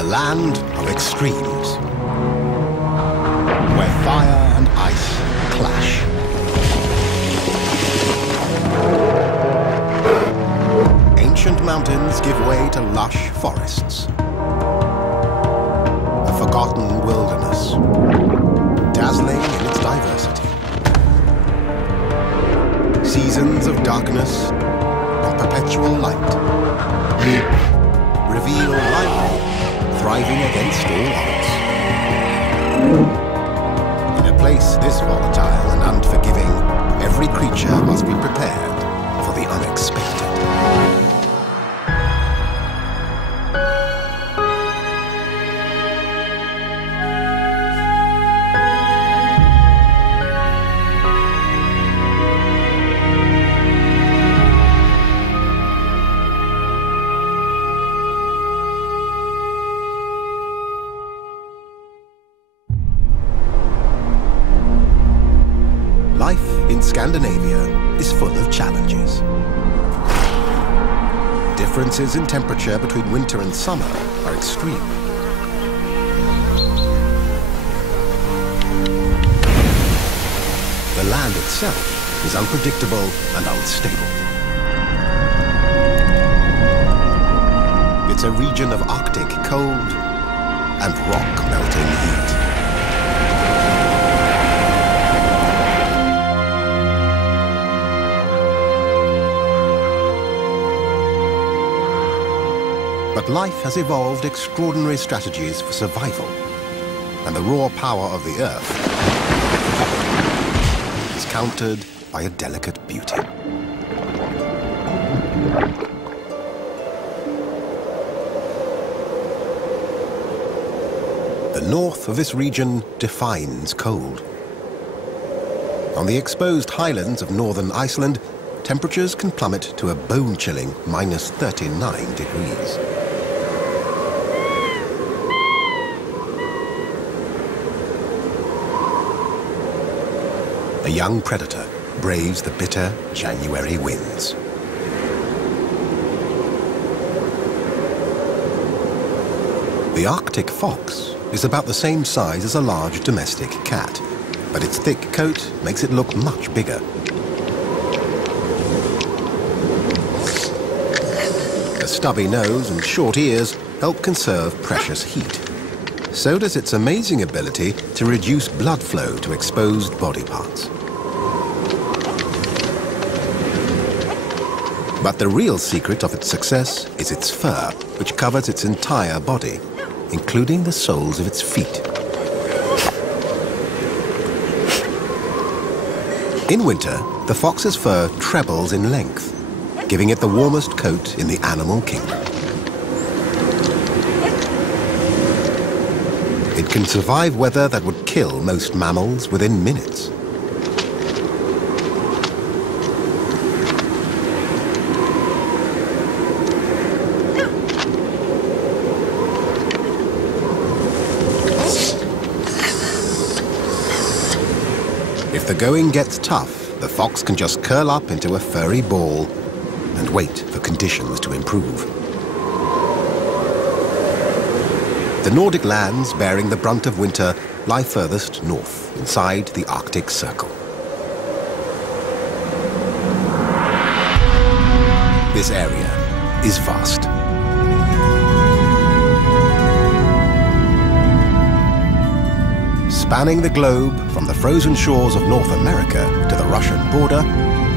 A land of extremes, where fire and ice clash. Ancient mountains give way to lush forests. A forgotten wilderness, dazzling in its diversity. Seasons of darkness and perpetual light reveal life thriving against all odds. In a place this volatile and unforgiving, every creature must be prepared for the unexpected. Life in Scandinavia is full of challenges. Differences in temperature between winter and summer are extreme. The land itself is unpredictable and unstable. It's a region of Arctic cold and rock-melting heat. But life has evolved extraordinary strategies for survival, and the raw power of the earth is countered by a delicate beauty. The north of this region defines cold. On the exposed highlands of northern Iceland, temperatures can plummet to a bone-chilling -39 degrees. A young predator braves the bitter January winds. The Arctic fox is about the same size as a large domestic cat, but its thick coat makes it look much bigger. A stubby nose and short ears help conserve precious heat. So does its amazing ability to reduce blood flow to exposed body parts. But the real secret of its success is its fur, which covers its entire body, including the soles of its feet. In winter, the fox's fur trebles in length, giving it the warmest coat in the animal kingdom. It can survive weather that would kill most mammals within minutes. If the going gets tough, the fox can just curl up into a furry ball and wait for conditions to improve. The Nordic lands bearing the brunt of winter lie furthest north, inside the Arctic Circle. This area is vast. Spanning the globe from the frozen shores of North America to the Russian border,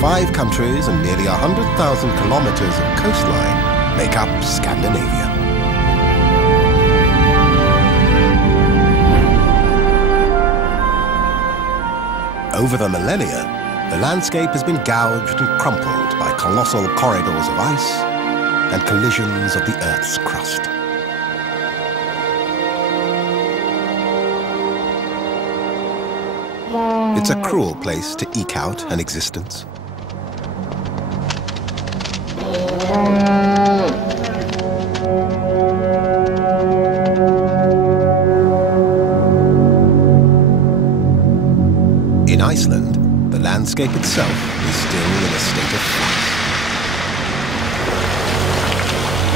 5 countries and nearly 100,000 kilometers of coastline make up Scandinavia. Over the millennia, the landscape has been gouged and crumpled by colossal corridors of ice and collisions of the Earth's crust. It's a cruel place to eke out an existence. In Iceland, the landscape itself is still in a state of flux.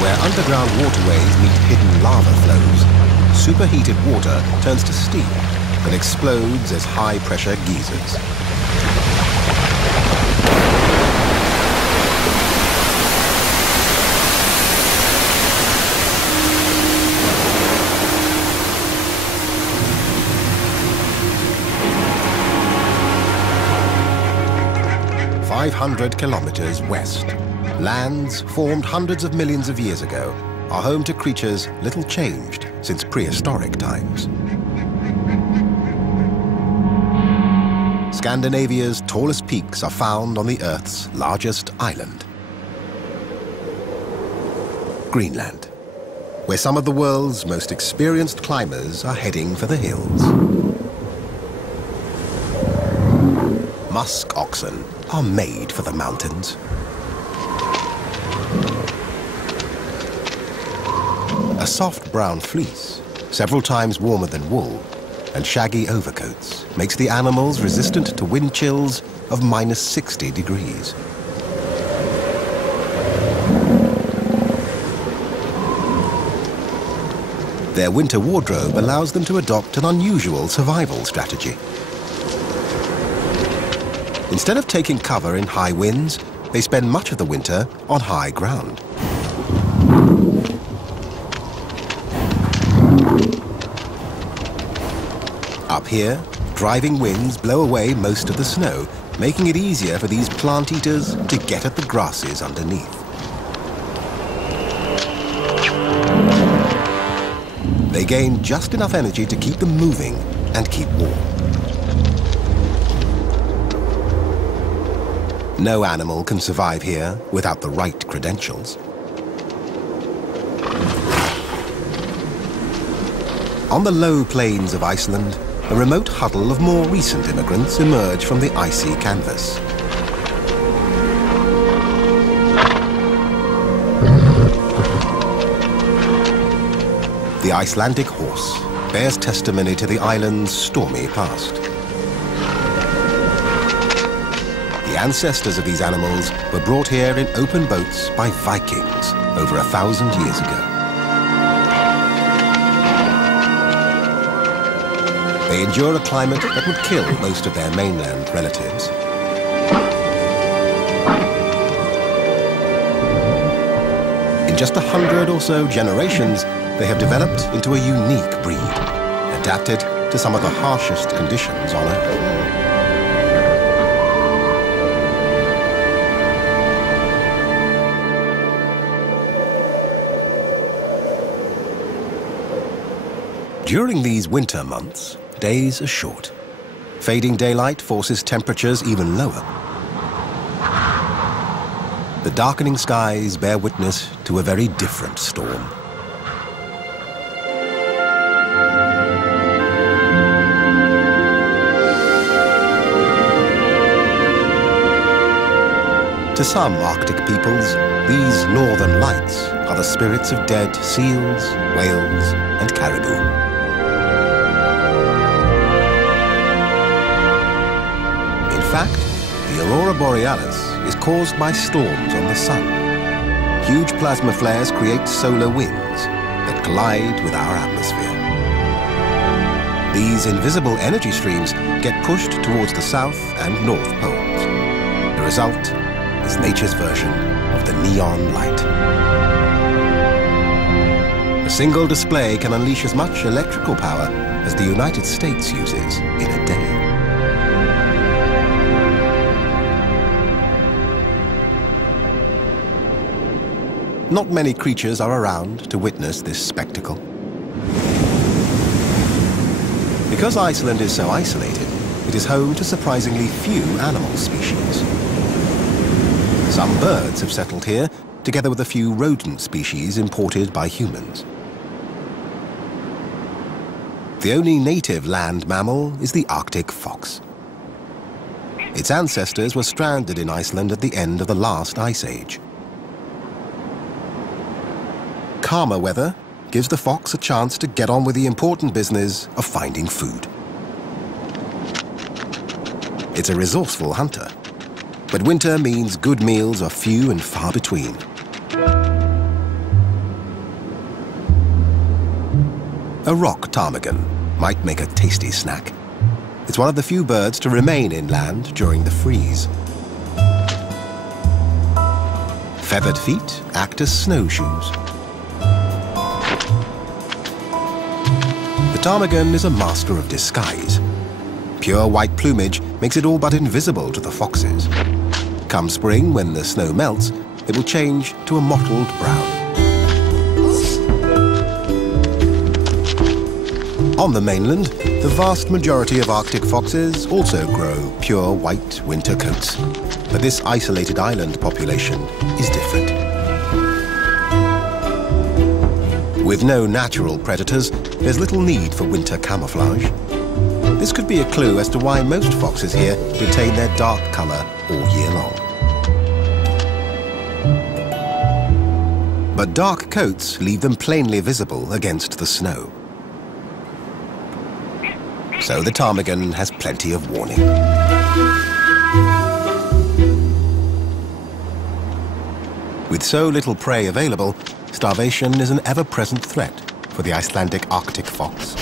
Where underground waterways meet hidden lava flows, superheated water turns to steam and explodes as high-pressure geysers. "500 kilometers west, lands formed hundreds of millions of years ago are home to creatures little changed since prehistoric times. Scandinavia's tallest peaks are found on the Earth's largest island, Greenland, where some of the world's most experienced climbers are heading for the hills. Musk oxen are made for the mountains. A soft brown fleece, several times warmer than wool, and shaggy overcoats makes the animals resistant to wind chills of -60 degrees. Their winter wardrobe allows them to adopt an unusual survival strategy. Instead of taking cover in high winds, they spend much of the winter on high ground. Up here, driving winds blow away most of the snow, making it easier for these plant eaters to get at the grasses underneath. They gain just enough energy to keep them moving and keep warm. No animal can survive here without the right credentials. On the low plains of Iceland, a remote huddle of more recent immigrants emerge from the icy canvas. The Icelandic horse bears testimony to the island's stormy past. The ancestors of these animals were brought here in open boats by Vikings over 1,000 years ago. They endure a climate that would kill most of their mainland relatives. In just 100 or so generations, they have developed into a unique breed, adapted to some of the harshest conditions on Earth. During these winter months, days are short. Fading daylight forces temperatures even lower. The darkening skies bear witness to a very different storm. To some Arctic peoples, these northern lights are the spirits of dead seals, whales, and caribou. In fact, the aurora borealis is caused by storms on the sun. Huge plasma flares create solar winds that collide with our atmosphere. These invisible energy streams get pushed towards the south and north poles. The result is nature's version of the neon light. A single display can unleash as much electrical power as the United States uses in a day. Not many creatures are around to witness this spectacle. Because Iceland is so isolated, it is home to surprisingly few animal species. Some birds have settled here, together with a few rodent species imported by humans. The only native land mammal is the Arctic fox. Its ancestors were stranded in Iceland at the end of the last ice age. Calmer weather gives the fox a chance to get on with the important business of finding food. It's a resourceful hunter, but winter means good meals are few and far between. A rock ptarmigan might make a tasty snack. It's one of the few birds to remain inland during the freeze. Feathered feet act as snowshoes. The ptarmigan is a master of disguise. Pure white plumage makes it all but invisible to the foxes. Come spring, when the snow melts, it will change to a mottled brown. On the mainland, the vast majority of Arctic foxes also grow pure white winter coats. But this isolated island population is different. With no natural predators, there's little need for winter camouflage. This could be a clue as to why most foxes here retain their dark colour all year long. But dark coats leave them plainly visible against the snow. So the ptarmigan has plenty of warning. With so little prey available, starvation is an ever-present threat for the Icelandic Arctic fox.